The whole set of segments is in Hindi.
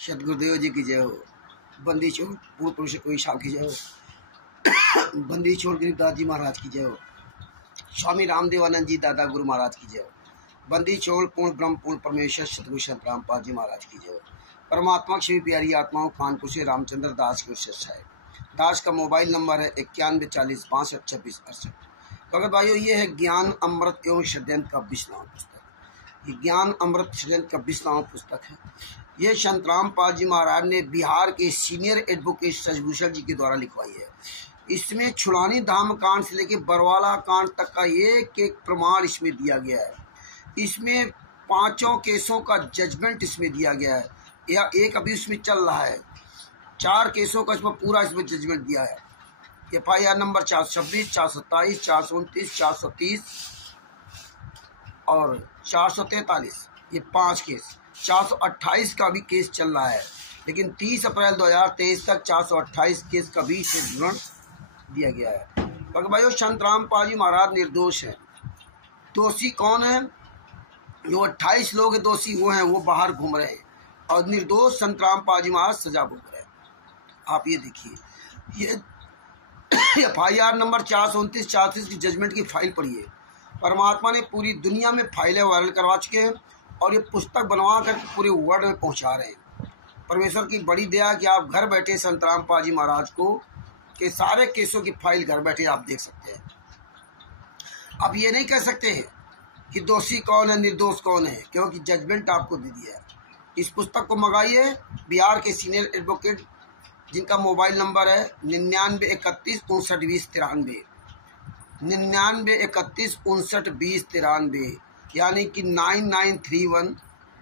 सतगुरुदेव जी की जय हो। बंदी छोड़ पूर्व पुरुष कोई शाह की जय हो। बंदी छोड़ गरीबदास जी महाराज की जय हो। स्वामी रामदेवानंद जी दादा गुरु महाराज की जय हो। बंदी छोड़ पूर्ण ब्रह्म पूर्ण परमेश्वर सतगुरु संत रामपाल जी महाराज की जय हो। परमात्मा श्री प्यारी आत्माओं कानपुर से रामचंद्र दास की शिष्य है। दास का मोबाइल नंबर है 9140 65 26 68। भगत भाइयों, ये है ज्ञान अमृत एवं षड्यंत्र का 20वां पुस्तक। ये ज्ञान अमृत षड्यंत्र का 20वां पुस्तक है। ये संत रामपाल जी महाराज ने बिहार के सीनियर एडवोकेट शशिभूषण जी के द्वारा लिखवाई है। इसमें छुड़ानी धाम कांड से लेकर बरवाला कांड तक का एक एक प्रमाण इसमें दिया गया है। इसमें 5 केसों का जजमेंट इसमें दिया गया है, या एक अभी उसमें चल रहा है। 4 केसों का इसमें पूरा इसमें जजमेंट दिया है। FIR नंबर 426, 427, 429, 430 और 443, ये 5 केस। 428 का भी केस चल रहा है, लेकिन 30 अप्रैल 2023 तक 428 केस का भी विवरण दिया गया है। भाइयों, संत रामपाल जी महाराज निर्दोष हैं। दोषी कौन है? जो 28 लोग दोषी वो हैं, वो बाहर घूम रहे हैं, और निर्दोष संत रामपाल जी महाराज सजा भोग रहे हैं। आप ये देखिए, ये FIR नंबर 429, 430 की जजमेंट की फाइल पढ़िए। परमात्मा ने पूरी दुनिया में फाइलें वायरल करवा चुके हैं, और ये पुस्तक बनवा कर पूरे वर्ल्ड में पहुंचा रहे हैं। परमेश्वर की बड़ी दया कि आप घर बैठे संत रामपाल जी महाराज को के सारे केसों की फाइल घर बैठे आप देख सकते हैं। अब ये नहीं कह सकते हैं कि दोषी कौन है निर्दोष कौन है, क्योंकि जजमेंट आपको दे दिया है। इस पुस्तक को मंगाइए। बिहार के सीनियर एडवोकेट जिनका मोबाइल नंबर है 9931 59 20 93, 9931 59 20 93, यानी कि 9931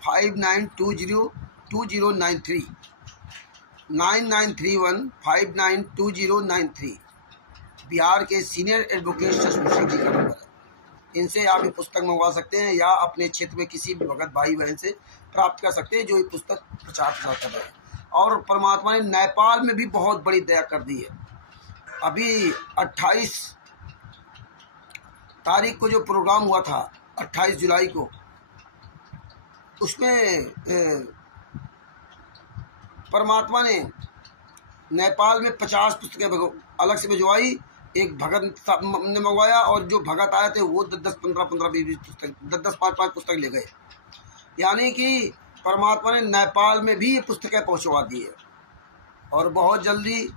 5920 2093, 9931 592093 बिहार के सीनियर एडवोकेट शशिभूषण जी का नंबर है। इनसे आप ये पुस्तक मंगवा सकते हैं, या अपने क्षेत्र में किसी भी भगत भाई बहन से प्राप्त कर सकते हैं जो ये पुस्तक प्रचार कर रहे हैं। और परमात्मा ने नेपाल में भी बहुत बड़ी दया कर दी है। अभी 28 तारीख को जो प्रोग्राम हुआ था, 28 जुलाई को, उसमें परमात्मा ने नेपाल में 50 पुस्तकें अलग से भिजवाई। एक भगत ने मंगवाया, और जो भगत आए थे वो 10 15 20 पुस्तक 10 5 पुस्तक ले गए। यानी कि परमात्मा ने नेपाल में भी ये पुस्तकें पहुंचवा दी है, और बहुत जल्दी,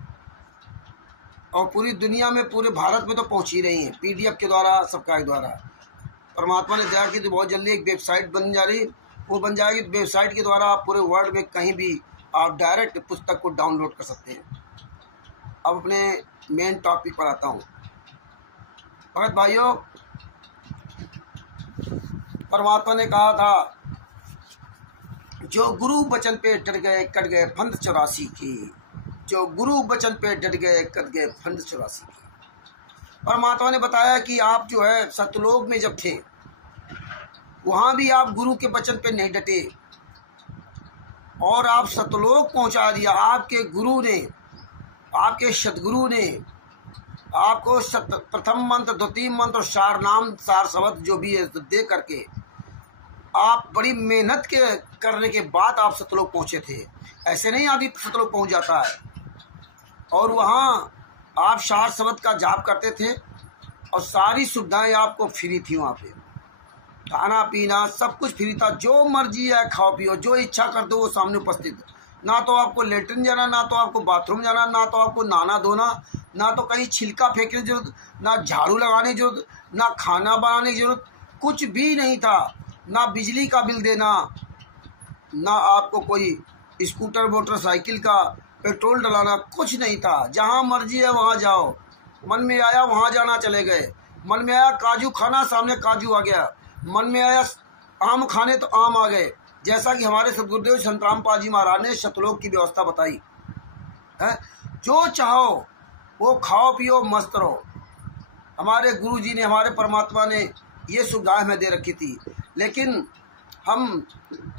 और पूरी दुनिया में, पूरे भारत में तो पहुंच ही रही हैं PDF के द्वारा, सबका के द्वारा। परमात्मा ने दया की तो बहुत जल्दी एक वेबसाइट बन जा रही, वो बन जाएगी। वेबसाइट के द्वारा आप पूरे वर्ल्ड में कहीं भी आप डायरेक्ट पुस्तक को डाउनलोड कर सकते हैं। अब अपने मेन टॉपिक पर आता हूँ। भगत भाइयों, परमात्मा ने कहा था, जो गुरु वचन पे डट गए कट गए फंद 84 की। जो गुरु वचन पे डट गए कट गए फंद 84 की। परमात्मा ने बताया कि आप जो है सतलोक में जब थे, वहाँ भी आप गुरु के वचन पे नहीं डटे, और आप सतलोक पहुँचा दिया। आपके गुरु ने, आपके सदगुरु ने आपको प्रथम मंत्र, द्वितीय मंत्र और सार नाम, सार शब्द जो भी है दे करके, आप बड़ी मेहनत के करने के बाद आप सतलोक पहुँचे थे। ऐसे नहीं आदमी सतलोक पहुँच जाता है। और वहाँ आप सार शब्द का जाप करते थे, और सारी सुविधाएं आपको फ्री थी। वहाँ पे खाना पीना सब कुछ फ्री था। जो मर्जी है खाओ पियो, जो इच्छा कर दो वो सामने उपस्थित। ना तो आपको लेटरिन जाना, ना तो आपको बाथरूम जाना, ना तो आपको नहाना धोना, ना तो कहीं छिलका फेंकने की जरूरत, ना झाड़ू लगाने की जरूरत, ना खाना बनाने की जरूरत, कुछ भी नहीं था। ना बिजली का बिल देना, ना आपको कोई स्कूटर मोटरसाइकिल का पेट्रोल डलाना, कुछ नहीं था। जहाँ मर्जी है वहाँ जाओ, मन में आया वहाँ जाना चले गए। मन में आया काजू खाना, सामने काजू आ गया। मन में आया आम खाने तो आम आ गए। जैसा कि हमारे सदगुरुदेव संत रामपाल जी महाराज ने सतलोक की व्यवस्था बताई है। जो चाहो वो खाओ पियो मस्त रहो। हमारे गुरु जी ने, हमारे परमात्मा ने ये सुविधाएं हमें दे रखी थी, लेकिन हम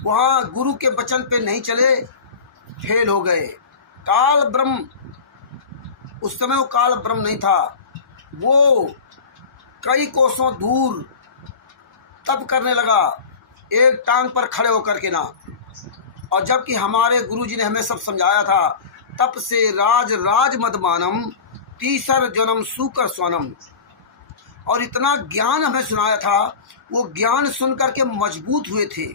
वहाँ गुरु के वचन पे नहीं चले, फेल हो गए। काल ब्रह्म, उस समय वो काल ब्रह्म नहीं था, वो कई कोसों दूर तप करने लगा, एक टांग पर खड़े होकर के ना, और जबकि हमारे गुरुजी ने हमें सब समझाया था, तप से राज राज मदमानम तीसर जन्म सूकर सोनम। और इतना ज्ञान हमें सुनाया था, वो ज्ञान सुन करके मजबूत हुए थे।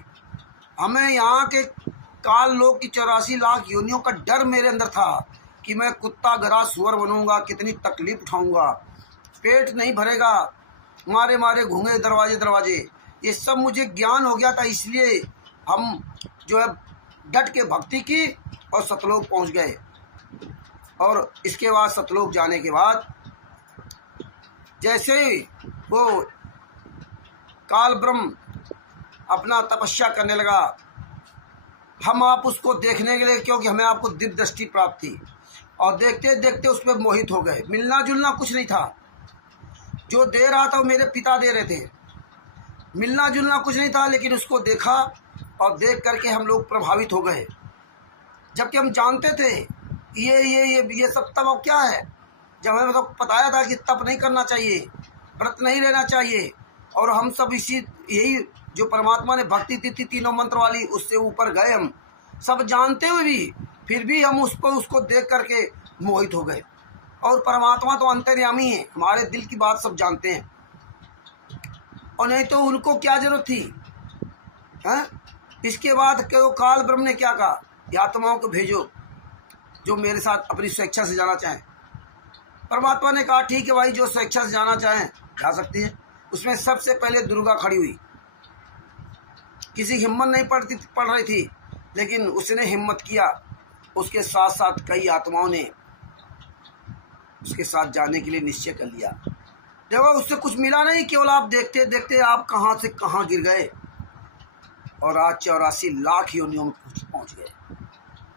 हमें यहाँ के काल लोक की 84 लाख योनियों का डर मेरे अंदर था कि मैं कुत्ता गधा सुअर बनूंगा, कितनी तकलीफ उठाऊंगा, पेट नहीं भरेगा, मारे मारे घूंगे दरवाजे दरवाजे। ये सब मुझे ज्ञान हो गया था, इसलिए हम जो है डट के भक्ति की और सतलोक पहुंच गए। और इसके बाद सतलोक जाने के बाद जैसे वो काल ब्रह्म अपना तपस्या करने लगा, हम आप उसको देखने के लिए, क्योंकि हमें आपको दिव्य दृष्टि प्राप्त थी, और देखते देखते उस पर मोहित हो गए। मिलना जुलना कुछ नहीं था, जो दे रहा था वो मेरे पिता दे रहे थे। मिलना जुलना कुछ नहीं था, लेकिन उसको देखा और देख करके हम लोग प्रभावित हो गए। जबकि हम जानते थे ये सब तप अब क्या है। जब हमें तो बताया था कि तप नहीं करना चाहिए, व्रत नहीं रहना चाहिए, और हम सब यही जो परमात्मा ने भक्ति दी थी तीनों मंत्र वाली, उससे ऊपर गए। हम सब जानते हुए भी फिर भी हम उसको देख करके मोहित हो गए। और परमात्मा तो अंतर्यामी है, हमारे दिल की बात सब जानते हैं, और नहीं तो उनको क्या जरूरत थी, हैं? इसके बाद काल ब्रह्म ने क्या कहा, आत्माओं को भेजो जो मेरे साथ अपनी स्वेच्छा से जाना चाहें। परमात्मा ने कहा ठीक है भाई, जो स्वेच्छा से जाना चाहें जा सकती है। उसमें सबसे पहले दुर्गा खड़ी हुई। किसी हिम्मत नहीं पड़ रही थी, लेकिन उसने हिम्मत किया। उसके साथ साथ कई आत्माओं ने उसके साथ जाने के लिए निश्चय कर लिया। देखो उससे कुछ मिला नहीं, केवल आप देखते देखते आप कहाँ से कहाँ गिर गए, और आज 84 लाख योनियों में पहुँच गए।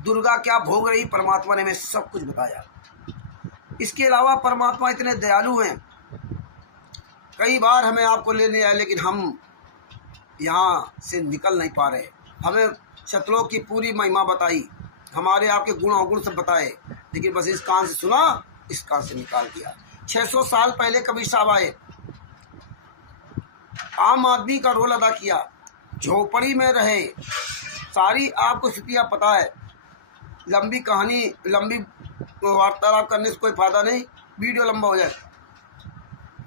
दुर्गा क्या भोग रही, परमात्मा ने हमें सब कुछ बताया। इसके अलावा परमात्मा इतने दयालु हैं, कई बार हमें आपको लेने आए, लेकिन हम यहाँ से निकल नहीं पा रहे। हमें सतलोक की पूरी महिमा बताई, हमारे आपके गुण अवगुण सब बताए, लेकिन बस इस कान से सुना, इस कान से निकाल दिया। 600 साल पहले कबीर साहब आए, आम आदमी का रोल अदा किया, झोपड़ी में रहे। सारी आपको स्थितियाँ पता है, लंबी कहानी, लंबी वार्तालाप करने से कोई फायदा नहीं, वीडियो लंबा हो जाए।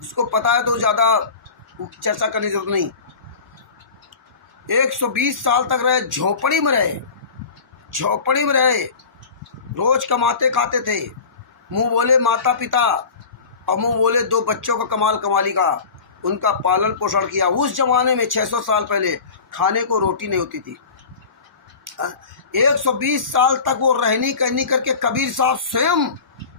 जिसको पता है तो ज़्यादा चर्चा करने की जरूरत नहीं। 120 साल तक रहे, झोपड़ी में रहे, झोपड़ी में रहे, रोज कमाते खाते थे। मुंह बोले माता पिता और मुंह बोले 2 बच्चों का कमाल कमाली का, उनका पालन पोषण किया। उस जमाने में 600 साल पहले खाने को रोटी नहीं होती थी। 120 साल तक वो रहनी कहनी करके कबीर साहब स्वयं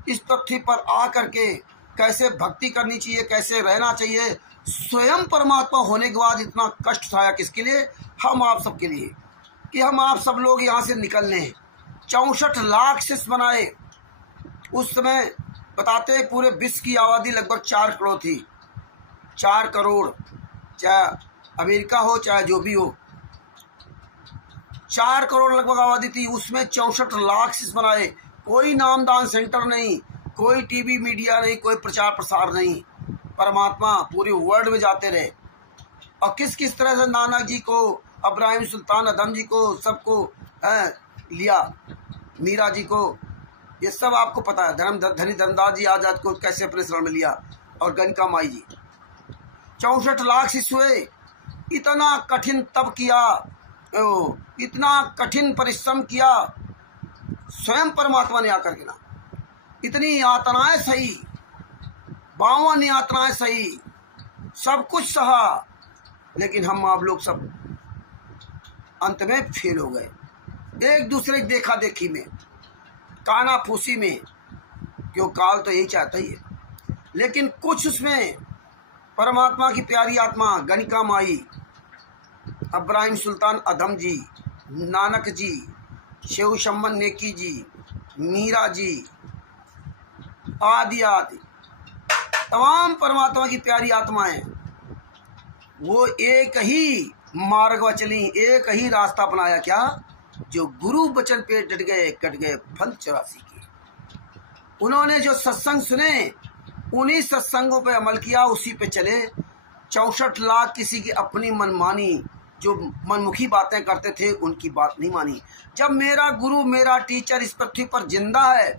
इस पृथ्वी पर आ करके कैसे भक्ति करनी चाहिए, कैसे रहना चाहिए, स्वयं परमात्मा होने के बाद इतना कष्ट उठाया। किसके लिए? हम आप सबके लिए, कि हम आप सब लोग यहाँ से निकलने हैं। 64 लाख शिष्य बनाए। उस समय बताते हैं पूरे विश्व की आबादी लगभग 4 करोड़ थी। 4 करोड़, चाहे अमेरिका हो चाहे जो भी हो, 4 करोड़ लगभग आबादी थी। उसमें 64 लाख शिष्य बनाए। कोई नामदान सेंटर नहीं, कोई टीवी मीडिया नहीं, कोई प्रचार प्रसार नहीं। परमात्मा पूरे वर्ल्ड में जाते रहे। और किस किस तरह से नानक जी को, इब्राहिम सुल्तान अदम जी को, सबको लिया, मीरा जी को, ये सब आपको पता है। धनी धनदास जी आजाद को कैसे अपने शरण में लिया, और गणिका माई जी। 64 लाख शिष्य हुए। इतना कठिन तप किया, इतना कठिन परिश्रम किया स्वयं परमात्मा ने आकर के ना। इतनी यातनाएं सही, 52 यातनाएं सही, सब कुछ सहा, लेकिन हम आप लोग सब अंत में फेल हो गए। एक दूसरे की देखा देखी में, काना फूसी में, क्यों काल तो यही चाहता ही है। लेकिन कुछ उसमें परमात्मा की प्यारी आत्मा गणिका माई, इब्राहिम सुल्तान अदम जी, नानक जी, शेऊ शम्मन नेकी जी, मीरा जी, आदि आदि तमाम परमात्मा की प्यारी आत्माएं, वो एक ही मार्ग पर चली, एक ही रास्ता अपनाया। क्या? जो गुरु वचन पे डट गए, कट गए फल 84 के। उन्होंने जो सत्संग सुने, उन्हीं सत्संगों पे अमल किया, उसी पे चले। 64 लाख किसी की अपनी मनमानी जो मनमुखी बातें करते थे उनकी बात नहीं मानी। जब मेरा गुरु मेरा टीचर इस पृथ्वी पर जिंदा है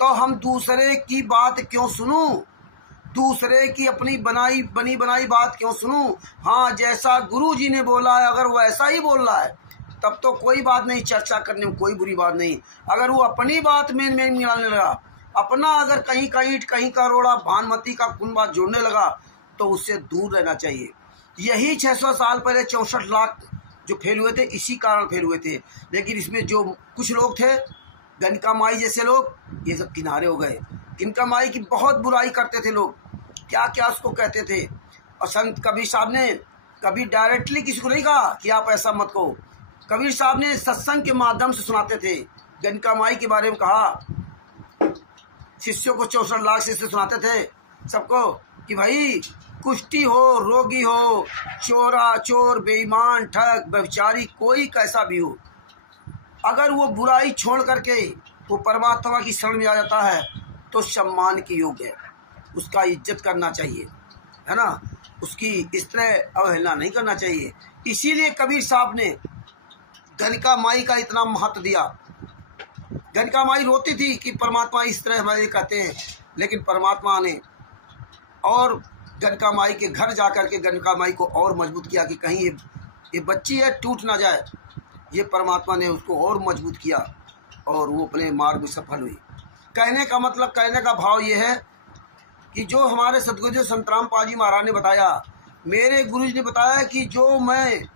तो हम दूसरे की बात क्यों सुनूं, दूसरे की अपनी बनी बनाई बात क्यों सुनूं। हाँ, जैसा गुरु जी ने बोला है अगर वो ऐसा ही बोल रहा है तब तो कोई बात नहीं, चर्चा करने में कोई बुरी बात नहीं। अगर वो अपनी बात में मिलाने लगा, अपना अगर कहीं का ईंट कहीं का रोड़ा भानमती का कुंबा जोड़ने लगा तो उससे दूर रहना चाहिए। यही 600 साल पहले 64 लाख जो फेल हुए थे इसी कारण फेल हुए थे। लेकिन इसमें जो कुछ लोग थे गणका माई जैसे लोग, ये सब किनारे हो गए। गणका माई की बहुत बुराई करते थे लोग, क्या क्या उसको कहते थे। और संत कबीर साहब ने कभी डायरेक्टली किसी को नहीं कहा कि आप ऐसा मत कहो। कबीर साहब ने सत्संग के माध्यम से सुनाते थे। गणका माई के बारे में कहा, शिष्यों को 64 लाख शिष्य सुनाते थे सबको कि भाई कुष्ठी हो, रोगी हो, चोर, बेईमान, ठग, व्यभिचारी, कोई कैसा भी हो, अगर वो बुराई छोड़ करके वो परमात्मा की शरण में आ जाता है तो सम्मान की योग्य है, उसका इज्जत करना चाहिए, है ना, उसकी इस तरह अवहेलना नहीं करना चाहिए। इसीलिए कबीर साहब ने गणका माई का इतना महत्व दिया। गणका माई रोती थी कि परमात्मा इस तरह हमारे कहते हैं, लेकिन परमात्मा ने और गणका माई के घर जाकर के गणका माई को और मजबूत किया कि कहीं ये बच्ची है टूट ना जाए। ये परमात्मा ने उसको और मजबूत किया और वो अपने मार्ग में सफल हुई। कहने का मतलब, कहने का भाव ये है कि जो हमारे सदगुरु संतराम पाल जी महाराज ने बताया, मेरे गुरु जी ने बताया कि जो मैं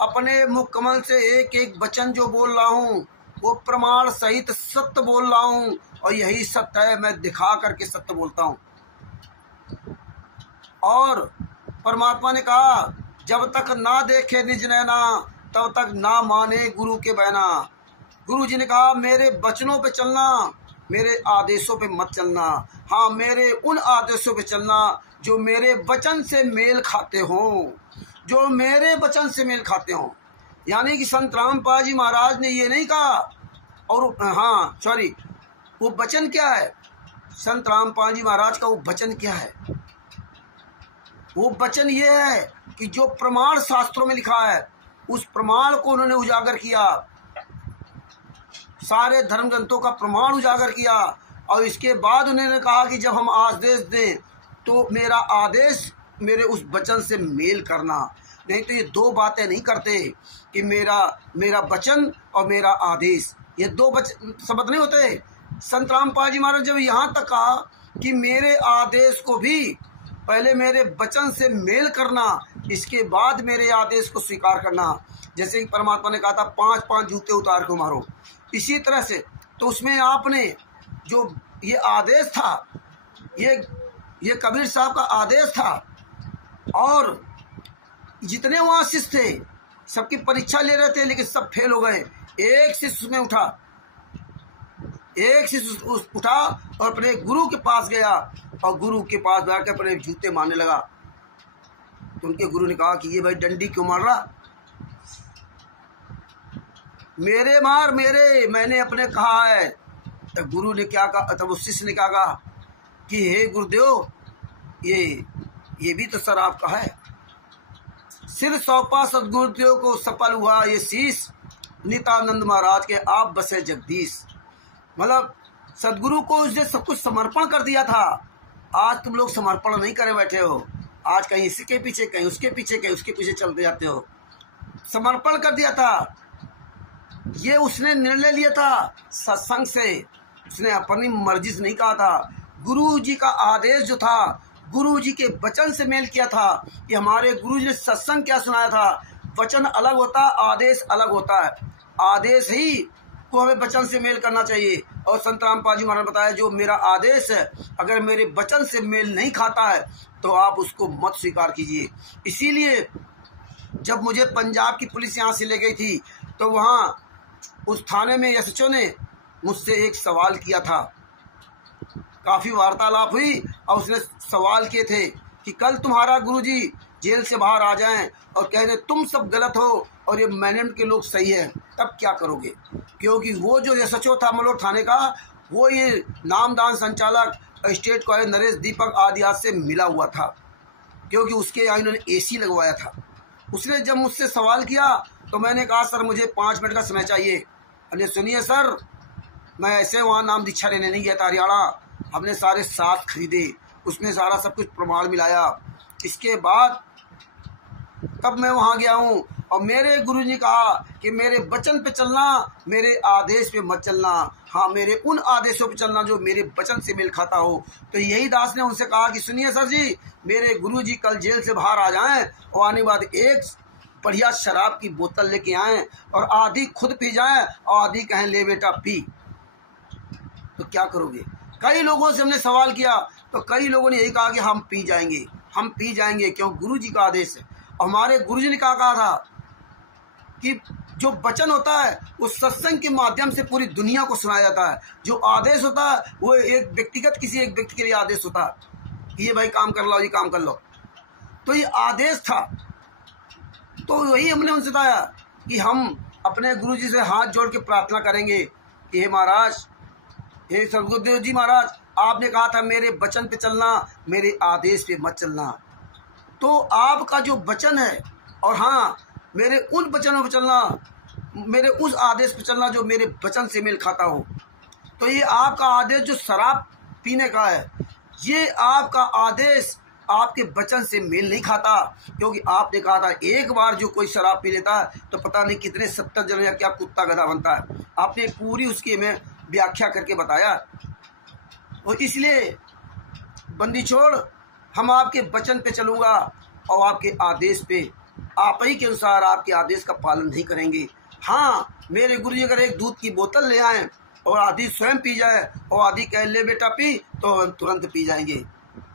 अपने मुख कमल से एक एक वचन जो बोल रहा हूँ वो प्रमाण सहित सत्य बोल रहा हूँ और यही सत्य है, मैं दिखा करके सत्य बोलता हूँ। और परमात्मा ने कहा जब तक ना देखे निज नैना तब तक ना माने गुरु के बहना। गुरु जी ने कहा मेरे वचनों पे चलना, मेरे आदेशों पे मत चलना। हाँ, मेरे उन आदेशों पे चलना जो मेरे वचन से मेल खाते हों, जो मेरे वचन से मेल खाते हों। यानी कि संत रामपाल जी महाराज ने ये नहीं कहा, और हाँ सॉरी, वो वचन क्या है, संत रामपाल जी महाराज का वो वचन क्या है, वो वचन ये है कि जो प्रमाण शास्त्रों में लिखा है उस प्रमाण को उन्होंने उजागर किया, सारे धर्म ग्रंथों का प्रमाण उजागर किया। और इसके बाद उन्होंने कहा कि जब हम आदेश दें तो मेरा आदेश मेरे उस वचन से मेल करना, नहीं तो ये दो बातें नहीं करते कि मेरा वचन और मेरा आदेश, ये दो शब्द नहीं होते। संत रामपाल जी महाराज जब यहाँ तक कहा कि मेरे आदेश को भी पहले मेरे वचन से मेल करना, इसके बाद मेरे आदेश को स्वीकार करना। जैसे कि परमात्मा ने कहा था 5-5 जूते उतार को मारो, इसी तरह से तो उसमें आपने जो ये आदेश था, ये कबीर साहब का आदेश था। और जितने वहाँ शिष्य थे सबकी परीक्षा ले रहे थे लेकिन सब फेल हो गए। एक शिष्य में उठा, एक शिष्य उठा और अपने गुरु के पास गया और गुरु के पास जाकर अपने जूते मारने लगा। तो उनके गुरु ने कहा कि ये भाई डंडी क्यों मार रहा, मेरे मार मेरे, मैंने अपने कहा है। तब गुरु ने क्या कहा, तब उस शिष्य ने क्या कहा कि हे गुरुदेव, ये भी तो सर आपका है। सिर सौंपा सदगुरुदेव को सफल हुआ ये शीश, नित्यानंद महाराज के आप बसे जगदीश। मतलब सदगुरु को उसने सब कुछ समर्पण कर दिया था। आज तुम लोग समर्पण नहीं करे बैठे हो, आज कहीं इसके पीछे कहीं उसके पीछे कहीं उसके पीछे चलते जाते हो। समर्पण कर दिया था, ये उसने निर्णय लिया था सत्संग से, उसने अपनी मर्जी से नहीं कहा था। गुरु जी का आदेश जो था, गुरु जी के वचन से मेल किया था कि हमारे गुरु जी ने सत्संग क्या सुनाया था। वचन अलग होता है, आदेश अलग होता है। आदेश ही को हमें वचन से मेल करना चाहिए। और संत रामपाल जी महाराज ने बताया जो मेरा आदेश है अगर मेरे वचन से मेल नहीं खाता है तो आप उसको मत स्वीकार कीजिए। इसीलिए जब मुझे पंजाब की पुलिस यहाँ से ले गई थी तो वहाँ उस थाने में एसएचओ ने मुझसे एक सवाल किया था, काफ़ी वार्तालाप हुई और उसने सवाल किए थे कि कल तुम्हारा गुरुजी जेल से बाहर आ जाएं और कह दें तुम सब गलत हो और ये मैनेजमेंट के लोग सही है, तब क्या करोगे। क्योंकि वो जो एसएचओ था मलोर थाने का, वो ये नामदान संचालक स्टेट कॉलेज नरेश दीपक आदि से मिला हुआ था, क्योंकि उसके यहाँ इन्होंने एसी लगवाया था। उसने जब मुझसे सवाल किया तो मैंने कहा सर मुझे 5 मिनट का समय चाहिए। अरे सुनिए सर, मैं ऐसे वहाँ नाम दीक्षा लेने नहीं गया था हरियाणा, हमने सारे साथ खरीदे, उसमें सारा सब कुछ प्रमाण मिलाया, इसके बाद तब मैं वहाँ गया हूँ। और मेरे गुरु जी कहा कि मेरे वचन पे चलना, मेरे आदेश पे मत चलना, हाँ मेरे उन आदेशों पे चलना जो मेरे वचन से मेल खाता हो। तो यही दास ने उनसे कहा कि सुनिए सर जी, मेरे गुरु जी कल जेल से बाहर आ जाएं और आने के बाद एक बढ़िया शराब की बोतल लेके आएँ और आधी खुद पी जाएं और आधी कहें ले बेटा पी, तो क्या करोगे? कई लोगों से हमने सवाल किया तो कई लोगों ने यही कहा कि हम पी जाएंगे, हम पी जाएंगे, क्यों? गुरु जी का आदेश है। और हमारे गुरु जी ने कहा था कि जो वचन होता है उस सत्संग के माध्यम से पूरी दुनिया को सुनाया जाता है, जो आदेश होता है वो एक व्यक्तिगत किसी एक व्यक्ति के लिए आदेश होता है कि ये भाई काम कर लो, ये काम कर लो। तो ये आदेश था। तो वही हमने उनसे बताया कि हम अपने गुरु जी से हाथ जोड़ के प्रार्थना करेंगे कि हे महाराज, हे सदगुरुदेव जी महाराज, आपने कहा था मेरे वचन पे चलना, मेरे आदेश पे मत चलना। तो आपका जो वचन है और हाँ मेरे उन वचनों पे चलना, मेरे उस आदेश पे चलना जो मेरे वचन से मेल खाता हो। तो ये आपका आदेश जो शराब पीने का है, ये आपका आदेश आपके वचन से मेल नहीं खाता, क्योंकि आपने कहा था एक बार जो कोई शराब पी लेता है तो पता नहीं कितने 70 जन या क्या कुत्ता गधा बनता है। आपने पूरी उसकी में व्याख्या करके बताया। और इसलिए बंदी छोड़, हम आपके वचन पे चलूँगा और आपके आदेश पे, आप ही के अनुसार आपके आदेश का पालन नहीं करेंगे। हाँ, मेरे गुरु जी अगर एक दूध की बोतल ले आएँ और आधी स्वयं पी जाए और आधी कह ले बेटा पी, तो हम तुरंत पी जाएंगे,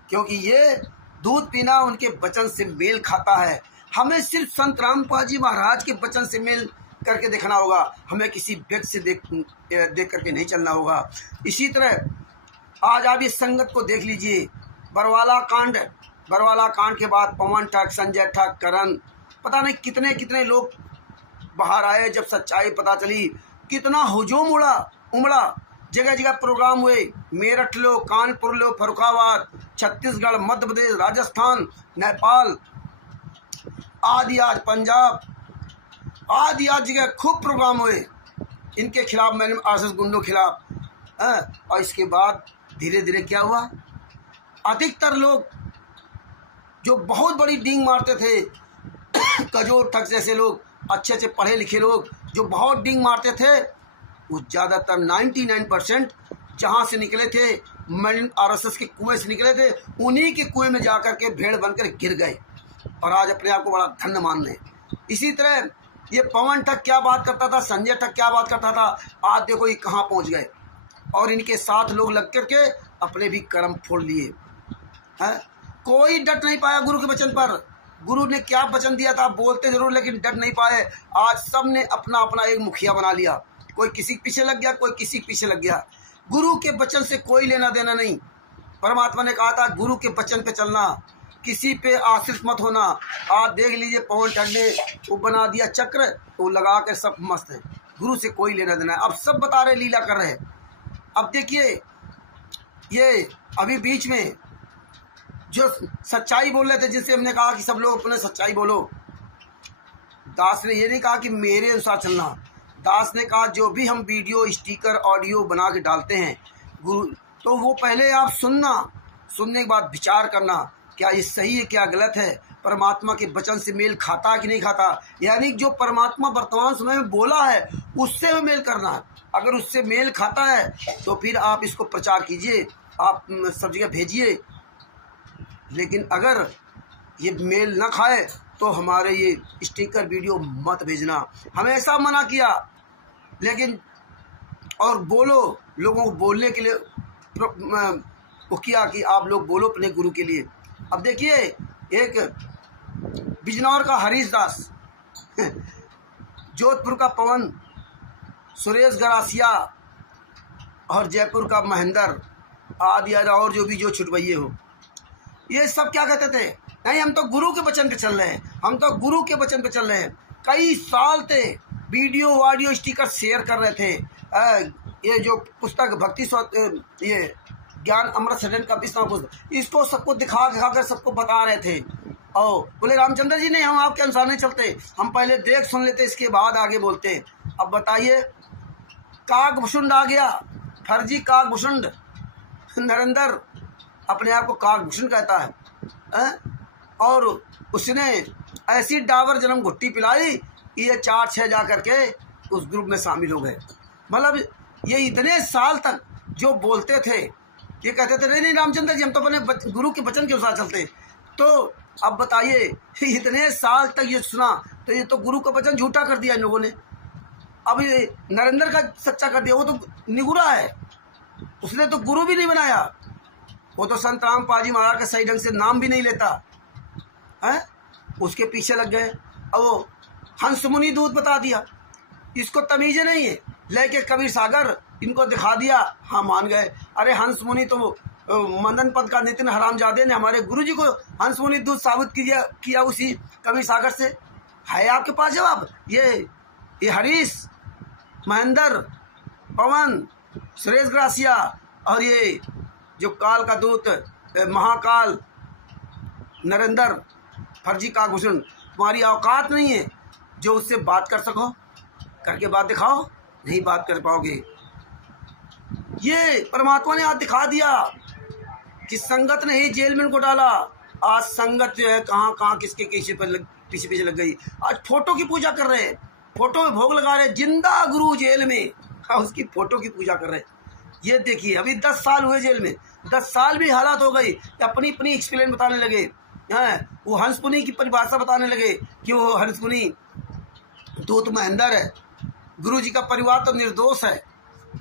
क्योंकि ये दूध पीना उनके वचन से मेल खाता है। हमें सिर्फ संत रामपाल जी महाराज के वचन से मेल करके देखना होगा, हमें किसी व्यक्ति से देख करके नहीं चलना होगा। इसी तरह आज आप इस संगत को देख लीजिए, बरवाला कांड के बाद पवन ठग, संजय ठग, करण, पता नहीं कितने कितने लोग बाहर आए। जब सच्चाई पता चली कितना हुजूम उमड़ा, जगह जगह प्रोग्राम हुए, मेरठ लो, कानपुर लो, फरुखाबाद, छत्तीसगढ़, मध्य प्रदेश, राजस्थान, नेपाल आदि, आज पंजाब आदि आज जगह खूब प्रोग्राम हुए इनके खिलाफ, मैंने आरएसएस गुंडों के खिलाफ। और इसके बाद धीरे धीरे क्या हुआ, अधिकतर लोग जो बहुत बड़ी डींग मारते थे, कजोर ठग जैसे लोग, अच्छे अच्छे पढ़े लिखे लोग जो बहुत डींग मारते थे, वो ज़्यादातर 99% जहाँ से निकले थे, आरएसएस के कुएं से निकले थे, उन्हीं के कुएं में जाकर के भेड़ बनकर गिर गए और आज अपने आप को बड़ा धन्य मान रहे। इसी तरह ये पवन ठग क्या बात करता था, संजय ठग क्या बात करता था, आज देखो ये कहाँ पहुँच गए। और इनके साथ लोग लग करके अपने भी कर्म फोड़ लिए हैं। कोई डट नहीं पाया गुरु के वचन पर। गुरु ने क्या वचन दिया था, बोलते जरूर लेकिन डट नहीं पाए। आज सब ने अपना अपना एक मुखिया बना लिया, कोई किसी के पीछे लग गया, कोई किसी के पीछे लग गया। गुरु के वचन से कोई लेना देना नहीं। परमात्मा ने कहा था गुरु के वचन पे चलना, किसी पे आश्रित मत होना। आज देख लीजिए पवन ठग ने वो बना दिया चक्र, तो लगा कर सब मस्त है, गुरु से कोई लेना देना है। अब सब बता रहे, लीला कर रहे। अब देखिए ये अभी बीच में जो सच्चाई बोल रहे थे, जिनसे हमने कहा कि सब लोग अपने सच्चाई बोलो, दास ने ये नहीं कहा कि मेरे अनुसार चलना। दास ने कहा जो भी हम वीडियो, स्टिकर, ऑडियो बना के डालते हैं गुरु, तो वो पहले आप सुनने के बाद विचार करना, क्या ये सही है, क्या गलत है, परमात्मा के वचन से मेल खाता कि नहीं खाता। यानी जो परमात्मा वर्तमान समय में बोला है उससे भी मेल करना है। अगर उससे मेल खाता है तो फिर आप इसको प्रचार कीजिए, आप सब जगह भेजिए। लेकिन अगर ये मेल न खाए तो हमारे ये स्टिकर वीडियो मत भेजना। हमें ऐसा मना किया, लेकिन और बोलो, लोगों को बोलने के लिए वो किया कि आप लोग बोलो अपने गुरु के लिए। अब देखिए एक बिजनौर का हरीश दास, जोधपुर का पवन, सुरेश गरासिया और जयपुर का महेंद्र आदि और जो भी जो छुटवैये हो, ये सब क्या कहते थे, नहीं हम तो गुरु के वचन पे चल रहे हैं, हम तो गुरु के वचन पे चल रहे हैं। कई साल थे वीडियो ऑडियो स्टिकर शेयर कर रहे थे। ये जो पुस्तक भक्ति ये ज्ञान अमृत सदन का 20वां पुस्तक, इसको सबको दिखा कर सबको बता रहे थे और बोले रामचंद्र जी नहीं, हम आपके अनुसार नहीं चलते, हम पहले देख सुन लेते, इसके बाद आगे बोलते। अब बताइए, काकभूषुंड आ गया, फर्जी काकभूषुंड नरेंद्र अपने आप को काकभूषुंड कहता है? और उसने ऐसी डाबर जन्म घुट्टी पिलाई कि ये 4-6 जा करके उस ग्रुप में शामिल हो गए। मतलब ये इतने साल तक जो बोलते थे, ये कहते थे नहीं नहीं रामचंद्र जी हम तो अपने गुरु के वचन के अनुसार चलते। तो अब बताइए, इतने साल तक ये सुना, तो ये तो गुरु का वचन झूठा कर दिया इन लोगों ने। अब ये नरेंद्र का सच्चा कर दिया। वो तो निगुरा है, उसने तो गुरु भी नहीं बनाया, वो तो संत रामपाल जी महाराज का सही ढंग से नाम भी नहीं लेता है, उसके पीछे लग गए। अब वो हंस मुनि दूत बता दिया, इसको तमीज़ नहीं है, लेके कबीर सागर इनको दिखा दिया, हाँ मान गए। अरे हंस मुनि तो मदन पद का नितिन हरामजादे ने हमारे गुरु जी को हंस मुनि दूत साबित किया उसी कबीर सागर से। है आपके पास जवाब? ये हरीश, महेंद्र, पवन, सुरेश ग्रासिया और ये जो काल का दूत महाकाल नरेंद्र फर्जी काकभूषुंड, तुम्हारी औकात नहीं है जो उससे बात कर सको, करके बात दिखाओ, नहीं बात कर पाओगे। ये परमात्मा ने आज दिखा दिया कि संगत ने ही जेल में उनको डाला। आज संगत जो है कहाँ कहाँ किसके पीछे लग गई। आज फोटो की पूजा कर रहे हैं, फोटो में भोग लगा रहे हैं, जिंदा गुरु जेल में, हाँ उसकी फोटो की पूजा कर रहे हैं। ये देखिए अभी 10 साल हुए जेल में, 10 साल भी हालात हो गई, अपनी अपनी एक्सपीरियंस बताने लगे हैं। वो हंस मुनि की परिभाषा बताने लगे कि वो हंस मुनि दूत महेंद्र है, गुरु जी का परिवार तो निर्दोष है।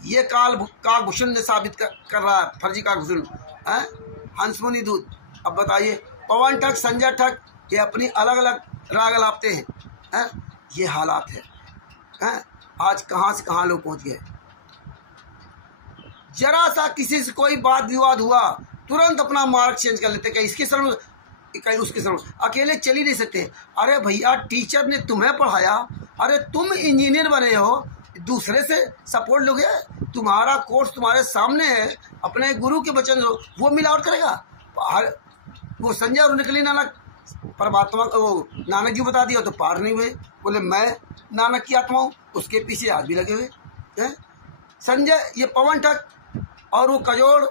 ये काकभूषुंड ने साबित कर रहा है, फर्जी काकभूषुंड है, हंस मुनि दूत। अब बताइए, पवन ठग, संजय ठग, ये अपनी अलग अलग राग लापते हैं। ये हालात है। आज कहाँ से कहाँ लोग पहुँच गए। जरा सा किसी से कोई बात विवाद हुआ, तुरंत अपना मार्ग चेंज कर लेते, कहीं इसकी शरण कहीं उसकी शरण, अकेले चल ही नहीं सकते। अरे भैया टीचर ने तुम्हें पढ़ाया, अरे तुम इंजीनियर बने हो, दूसरे से सपोर्ट लोगे? तुम्हारा कोर्स तुम्हारे सामने है, अपने गुरु के वचन लो, वो मिलावट करेगा? वो संजय और निकली नानक परमात्मा को नानक जी बता दिया तो पार नहीं हुए, बोले मैं नानक की आत्मा हूँ, उसके पीछे आज भी लगे हुए हैं। संजय, ये पवन ठग और वो कजोड़